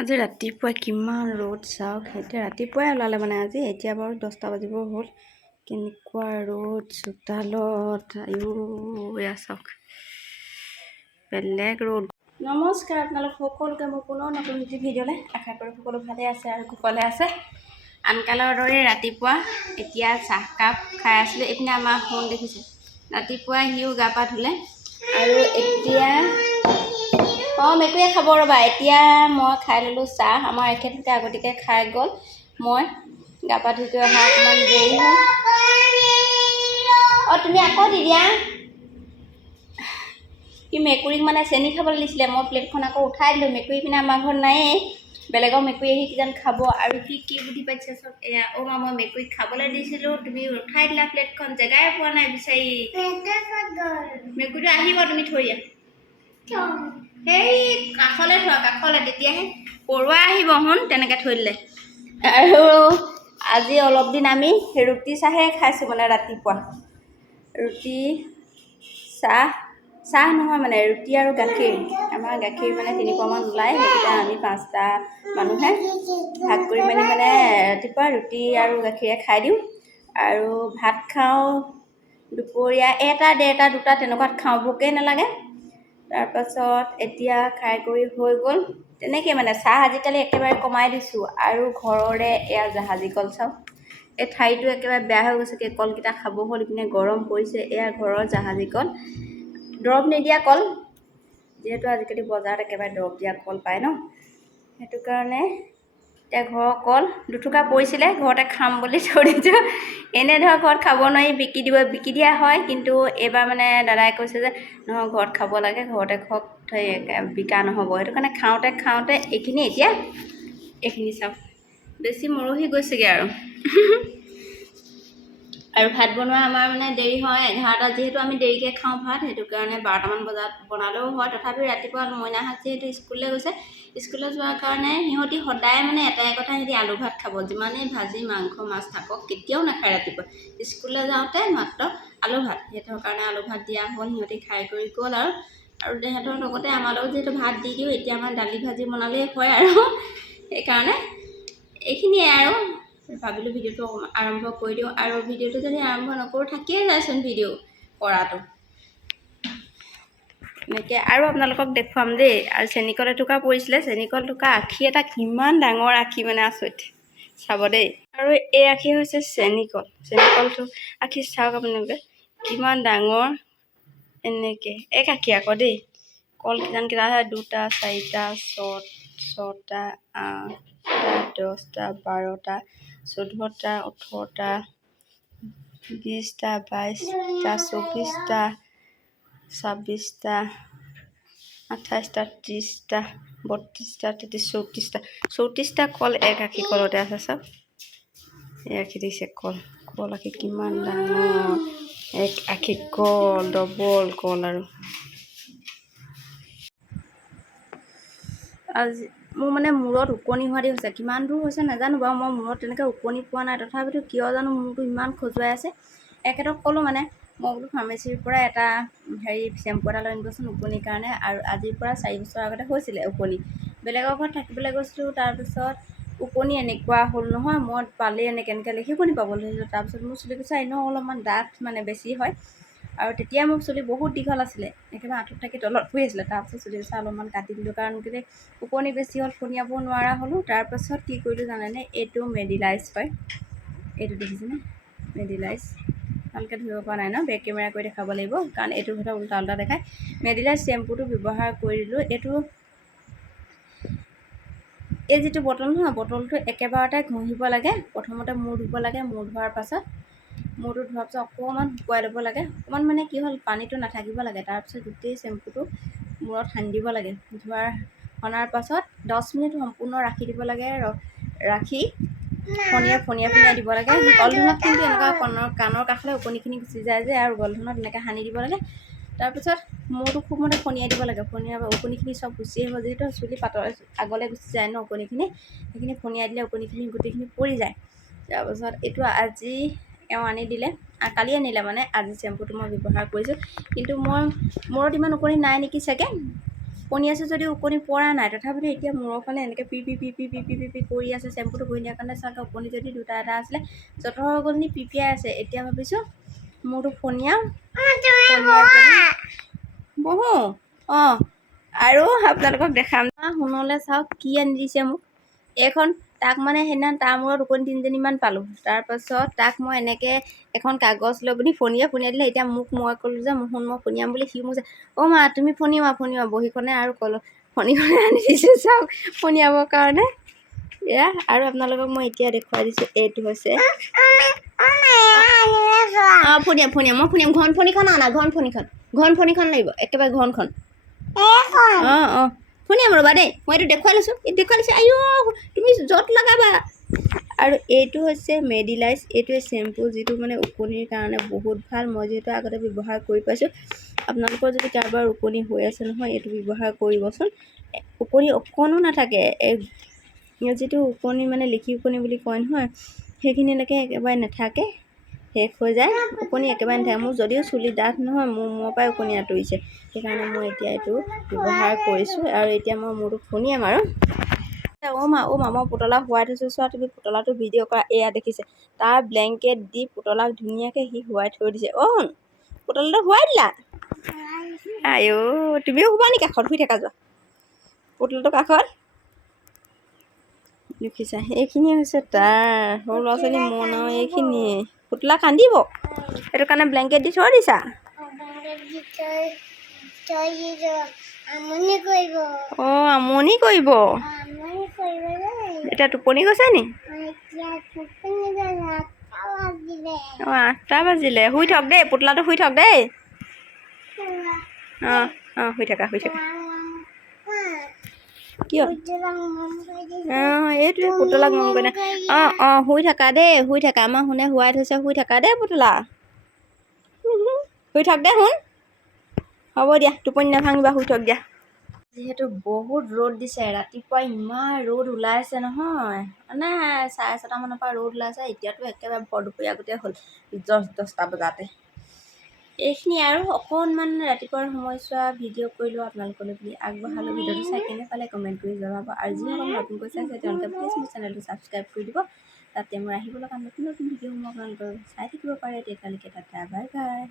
আজি ৰাতিপুৱা কিমান ৰ'দ চাওক, এতিয়া ৰাতিপুৱাই ওলালে মানে আজি, এতিয়া বাৰু 10টা বাজিব হ'ল। কেনেকুৱা ৰ'দ চোতালত, এয়া চাওক বেলেগ ৰ'দ। নমস্কাৰ আপোনালোক সকলোকে মোৰ পুনৰ নতুন এটি ভিডিঅ'লৈ। আশা কৰোঁ সকলো ভালে আছে আৰু কুশলে আছে। আনকালৰ দৰে ৰাতিপুৱা এতিয়া চাহকাপ খাই আছিলোঁ। এইপিনে আমাৰ ফোন দেখিছে, ৰাতিপুৱা সিও গা পা ধুলে আৰু এতিয়া মেকুৰীয়ে খাব ৰ'বা। এতিয়া মই খাই ল'লোঁ চাহ। আমাৰ এখেতলোকে আগতীয়াকৈ খাই গ'ল, মই গা পা ধুই অহা অকণমান দেৰি হ'ল। তুমি আকৌ দি দিয়া। সি মেকুৰীক মানে চেনি খাবলৈ দিছিলে, মই প্লেটখন আকৌ উঠাই দিলোঁ। মেকুৰী পিনে আমাৰ ঘৰত নায়েই, বেলেগৰ মেকুৰী আহি কিজান খাব। আৰু সি কি বুদ্ধি পাইছে চব এয়া, মা মই মেকুৰীক খাবলৈ দিছিলোঁ, তুমি উঠাই দিলা প্লেটখন, জেগাই পোৱা নাই বিচাৰি। মেকুৰীটো আহিব, তুমি থৈ দিয়া। সেই কাষলৈ থোৱা, কাষলৈ, তেতিয়াহে পৰুৱা আহিব শুন, তেনেকৈ থৈ দিলে। আৰু আজি অলপ দিন আমি ৰুটি চাহে খাইছোঁ, মানে ৰাতিপুৱা ৰুটি চাহ নহয়, মানে ৰুটি আৰু গাখীৰ। আমাৰ গাখীৰ মানে 3 পোৱামান ওলায়, সেইকেইটা আমি 5টা মানুহে ভাগ কৰি মেলি মানে ৰাতিপুৱা ৰুটি আৰু গাখীৰে খাই দিওঁ। আৰু ভাত খাওঁ দুপৰীয়া 1টা, 1:30, 2টা তেনেকুৱাত খাওঁ, ভোকেই নালাগে। তাৰপাছত এতিয়া খাই কৰি হৈ গ'ল। তেনেকৈ মানে চাহ আজিকালি একেবাৰে কমাই দিছোঁ। আৰু ঘৰৰে এয়া জাহাজী কল চাওক, এই ঠাৰিটো একেবাৰে বেয়া হৈ গৈছে, কলকেইটা খাব হ'ল। ইপিনে গৰম পৰিছে, এয়া ঘৰৰ জাহাজী কল, দৰৱ নিদিয়া কল, যিহেতু আজিকালি বজাৰত একেবাৰে দৰৱ দিয়া কল পায় ন, সেইটো কাৰণে এতিয়া ঘৰৰ কল দুটুকা পৰিছিলে, ঘৰতে খাম বুলি থৈ দিছোঁ। এনে ধৰক ঘৰত খাব নোৱাৰি, বিকি দিয়া হয়, কিন্তু এইবাৰ মানে দাদাই কৈছে যে নহয়, ঘৰত খাব লাগে, ঘৰতে খওক, বিকা নহ'ব। সেইটো কাৰণে খাওঁতে এইখিনি চাওক বেছি মৰহি গৈছেগৈ আৰু ভাত বনোৱা আমাৰ মানে দেৰি হয় 11টা, যিহেতু আমি দেৰিকৈ খাওঁ ভাত, সেইটো কাৰণে 12টামান বজাত বনালেও হয়। তথাপিও ৰাতিপুৱা মইনাহঁত যিহেতু স্কুললৈ গৈছে, স্কুললৈ যোৱাৰ কাৰণে সিহঁতি সদায় মানে এটাই কথা, সিহঁতি আলু ভাত খাব। যিমানেই ভাজি মাংস মাছ থাকক, কেতিয়াও নাখায় ৰাতিপুৱা। স্কুললৈ যাওঁতে মাত্ৰ আলু ভাত, সিহঁতৰ কাৰণে আলু ভাত দিয়া হ'ল, সিহঁতি খাই কৰি গ'ল। আৰু সিহঁতৰ লগতে আমালৈও যিহেতু ভাত দি দিওঁ, এতিয়া আমাৰ দালি ভাজি বনালেই হয়। আৰু সেইকাৰণে এইখিনিয়ে আৰু ভাবিলোঁ ভিডিঅ'টো আৰম্ভ কৰি দিওঁ। আৰু ভিডিঅ'টো যদি আৰম্ভ নকৰোঁ, থাকিয়ে যায়চোন ভিডিঅ' কৰাটো এনেকৈ। আৰু আপোনালোকক দেখুৱাম দেই। আৰু চেনিকল এটুকা পৰিছিলে, চেনিকল টুকা আখি এটা কিমান ডাঙৰ আখি, মানে আচৰিত চাব দেই। আৰু এই আখি হৈছে চেনিকলটো আখি চাওক আপোনালোকে কিমান ডাঙৰ, এনেকৈ এক আখি আকৌ দেই। কল কিজানকেইটা হয়, 2টা, 4টা, 6টা, 8টা, 10টা, 12টা, 14টা, 18টা, 20টা, 22টা, 24টা, 26টা, 28টা, 30টা, 32টা, 33টা, 34টা কল এক আখি কলতে আছে চাওক। এই আখি দিছে কল আখি কিমান ডাঙৰ, এক আখি কল, ডবল কল। আৰু আজি মোৰ মানে মূৰত ওকণি হোৱা দি হৈছে, কিমান দূৰ হৈছে নাজানো বাৰু, মই মূৰত তেনেকৈ ওকণি পোৱা নাই। তথাপিতো কিয় জানো মূৰটো ইমান খজুৱাই আছে। এখেতক ক'লোঁ মানে, মই বোলো ফাৰ্মাচীৰ পৰা এটা চেম্পু এটা লৈ আনিবচোন ওকণিৰ কাৰণে। আৰু আজিৰ পৰা 4 বছৰ আগতে হৈছিলে ওকণি, বেলেগৰ ঘৰত থাকিবলৈ গৈছিলোঁ। তাৰপিছত ওকণি এনেকুৱা হ'ল নহয়, মই পালেই এনেকৈ লিখি ওকণি পাবলৈ ধৰিছিলোঁ। তাৰপিছত মোৰ চুলি কোচা এনেও অলপমান ডাঠ, মানে বেছি হয়। আৰু তেতিয়া মোৰ চুলি বহুত দীঘল আছিলে, একেবাৰে আঁঠুত থাকি তলত পৰি আছিলে। তাৰপিছত চুলি কোচা অলপমান কাটি দিলোঁ, কাৰণ কেলৈ ওকণি বেছি হ'ল, ফণিয়াব নোৱাৰা হ'লোঁ। তাৰপাছত কি কৰিলোঁ জানেনে, এইটো মেডিলাইজ হয়, এইটো দেখিছেনে, মেডিলাইজ। ভালকৈ ধৰিব পৰা নাই ন, বেক কেমেৰা কৰি দেখাব লাগিব, কাৰণ এইটোৰ ভিতৰত উল্টা দেখায়। মেডিলাইজ শ্বেম্পুটো ব্যৱহাৰ কৰি দিলোঁ। এই যিটো বটল নহয়, বটলটো একেবাৰতে ঘঁহিব লাগে। প্ৰথমতে মূৰ ধুব লাগে, মূৰটো ধোৱাৰ পাছত অকণমান শুকুৱাই ল'ব লাগে। অকণমান মানে কি হ'ল, পানীটো নাথাকিব লাগে। তাৰপিছত গোটেই শ্বেম্পুটো মূৰত সানি দিব লাগে। সনাৰ পাছত 10 মিনিট সম্পূৰ্ণ ৰাখি দিব লাগে। ৰাখি ফণিয়াই দিব লাগে। গলধনত কিন্তু এনেকুৱা কাণৰ কাষলৈ ওকণিখিনি গুচি যায় যে, আৰু গলধনত এনেকৈ সানি দিব লাগে। তাৰপিছত মূৰটো খুব মতে ফণিয়াই দিব লাগে। ওকণিখিনি চব গুচি আহিব, যিহেতু চুলি পাতৰ আগলৈ গুচি যায় ন ওকণিখিনি, সেইখিনি ফণিয়াই দিলে ওকণিখিনি গোটেইখিনি পৰি যায়। তাৰপাছত এইটো আজি আনি দিলে, কালি আনিলে মানে। আজি শ্বেম্পুটো মই ব্যৱহাৰ কৰিছোঁ, কিন্তু মই মূৰত ইমান ওকণি নাই নেকি চাগে, ওকণি আছে যদিও ওকণি পৰা নাই, তথাপিতো এতিয়া মূৰৰ ফালে এনেকৈ P P P P P P P P কৰি আছে। চেম্পুটো ঘঁহি দিয়াৰ কাৰণে চাগে ওকণি যদি দুটা এটা আছিলে যতৰ হৈ নি পিপিয়াই আছে। এতিয়া ভাবিছোঁ মূৰটো ফণিয়াম, বহো। অঁ, আৰু আপোনালোকক দেখাম শুনলৈ চাওক কি আনি দিছে মোক এইখন। তাক মানে সেইদিনা তাৰ মূৰত ওকণি 3জনীমান পালোঁ। তাৰপাছত তাক মই এনেকৈ এখন কাগজ লৈ পিনি ফণিয়াই দিলে। এতিয়া মোক মই ক'লোঁ যে মই ফণিয়াম বুলি, সি মোক যে অ' মা তুমি ফণিওৱা বহীখনে আৰু ফণিখনে আনি দিছোঁ চাওক ফণিয়াবৰ কাৰণে। এয়া আৰু আপোনালোকক মই এতিয়া দেখুৱাই দিছোঁ। এইটো হৈছে অঁ ফণিয়াম মই ফণিয়াম। ঘন ফণিখন আনা, ঘন ফণিখন লাগিব, একেবাৰে ঘনখন। অঁ ফণিয়াম ৰ'বা দেই, মই এইটো দেখুৱাই লৈছোঁ। আইঅ' তুমি য'ত লগাবা। আৰু এইটো হৈছে মেডিলাইজ, এইটোৱে চেম্পু, যিটো মানে ওকণিৰ কাৰণে বহুত ভাল। মই যিহেতু আগতে ব্যৱহাৰ কৰি পাইছোঁ। আপোনালোকৰ যদি কাৰোবাৰ ওকণি হৈ আছে নহয়, এইটো ব্যৱহাৰ কৰিবচোন। ওকণি অকণো নাথাকে। যিটো ওকণি মানে লিখি ওকণি বুলি কয় নহয়, সেইখিনিলৈকে একেবাৰে নাথাকে, শেষ হৈ যায়। ওকণি একেবাৰে নাথাকে। মোৰ যদিও চুলি ডাঠ নহয়, মোৰ মূৰৰ পৰাই ওকণি আঁতৰিছে। সেইকাৰণে মই এতিয়া এইটো ব্যৱহাৰ কৰিছোঁ। আৰু এতিয়া মই মূৰটো ফণিয়াম আৰু অ' মা মই পুতলা শুৱাই থৈছোঁ। চোৱা তুমি পুতলাটো ভিডিঅ' কৰা। এয়া দেখিছে, তাৰ ব্লেংকেট দি পুতলাক ধুনীয়াকৈ সি শুৱাই থৈ দিছে। অ' পুতলাটো শুৱাই দিলা? আইঅ' তুমিও শুবা নি কাষত? শুই থাকা যোৱা পুতলাটোৰ কাষত। দেখিছা, এইখিনিয়ে হৈছে তাৰ সৰু ল'ৰা ছোৱালী মন আৰু এইখিনিয়ে। পুতলা কান্দিব, সেইটো কাৰণে ব্লেংকেট দি থৈ দিছা। অঁ আমনি কৰিব। এতিয়া টোপনি গৈছে নি? অঁ 8টা বাজিলে। শুই থাকক দেই, পুতলাটো শুই থাকক দেই। অঁ শুই থাকা। কিয়? এইটোৱে পুতলাক মন কৰে। অঁ শুই থাকা দেই, শুই থাকা। আমাৰ শুনে শুৱাই থৈছে, শুই থাকা দেই পুতলা। শুই থাক দেই শুন। হ'ব দিয়া, টোপনি নাভাঙিবা, শুই থাকক দিয়া। যিহেতু বহুত ৰ'দ দিছে, ৰাতিপুৱা ইমান ৰ'দ ওলাইছে নহয়, মানে 6:30 মানৰ পৰা ৰ'দ ওলাইছে। এতিয়াতো একেবাৰে ভৰ দুপৰীয়া আগতে হ'ল 10টা বজাতে। এইখিনি আৰু অকণমান ৰাতিপুৱাৰ সময়ছোৱা ভিডিঅ' কৰিলোঁ আপোনালোকলৈ বুলি আগবঢ়ালোঁ। ভিডিঅ'টো চাই কেনে পালে কমেণ্ট কৰি জনাব। আৰু যিসকল নতুনকৈ চাইছে তেওঁলোকে প্লিজ মোৰ চেনেলটো ছাবস্ক্ৰাইব কৰি দিব, যাতে মই আহিব লগা নতুন ভিডিঅ'সমূহ আপোনালোকে চাই থাকিব পাৰে। তেতিয়ালৈকে টাটা, বাই বাই।